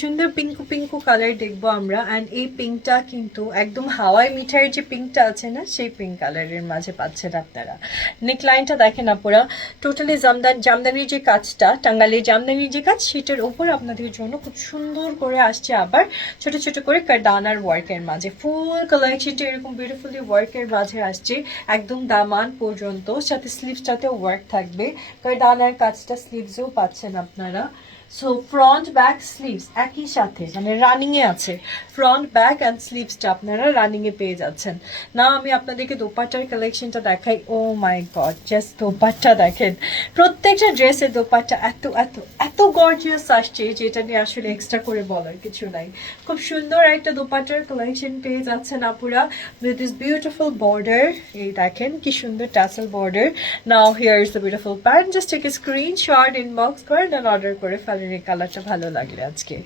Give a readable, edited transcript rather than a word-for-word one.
সুন্দর পিঙ্কু পিঙ্কু কালার দেখবো আমরা। অ্যান্ড এই পিঙ্কটা কিন্তু একদম হাওয়াই মিঠাইয়ের যে পিঙ্কটা আছে না, সেই পিঙ্ক কালারের মাঝে পাচ্ছেন আপনারা। নেকলাইনটা দেখেন আপনারা, টোটালি জামদানির যে কাজটা, টাঙ্গালের জামদানির যে কাজ, সেটার উপর আপনাদের জন্য খুব সুন্দর করে আসছে আবার ছোট ছোট করে কারদানার ওয়ার্কের মাঝে। ফুল কালেকশনটা এরকম বিউটিফুলি ওয়ার্কের মাঝে আসছে একদম দামান পর্যন্ত, সাথে স্লিভসটাতেও ওয়ার্ক থাকবে। কারদানার কাজটা স্লিভসেও পাচ্ছেন আপনারা। সো ফ্রন্ট ব্যাক স্লিভস একই সাথে, মানে রানিংয়ে আছে। ফ্রন্ট ব্যাক অ্যান্ড স্লিভসটা আপনারা রানিংয়ে পেয়ে যাচ্ছেন। না আমি আপনাদেরকে দোপাট্টার কালেকশনটা দেখাই। ও মাই গড, জাস্ট দোপাট্টা দেখেন। প্রত্যেকটা ড্রেসের দোপাট্টা এত এত এত গর্জিয়াস আসছে, যেটা নিয়ে আসলে এক্সট্রা করে বলার কিছু নাই। খুব সুন্দর একটা দোপাট্টার কালেকশন পেয়ে যাচ্ছেন আপুরা উইথ দিস বিউটিফুল বর্ডার। এই দেখেন কি সুন্দর tassel border. Now here is the beautiful pant. Just take a screenshot, inbox করেন অ্যান্ড অর্ডার করে ফেলেন এই কালারটা ভালো লাগলে আজকে।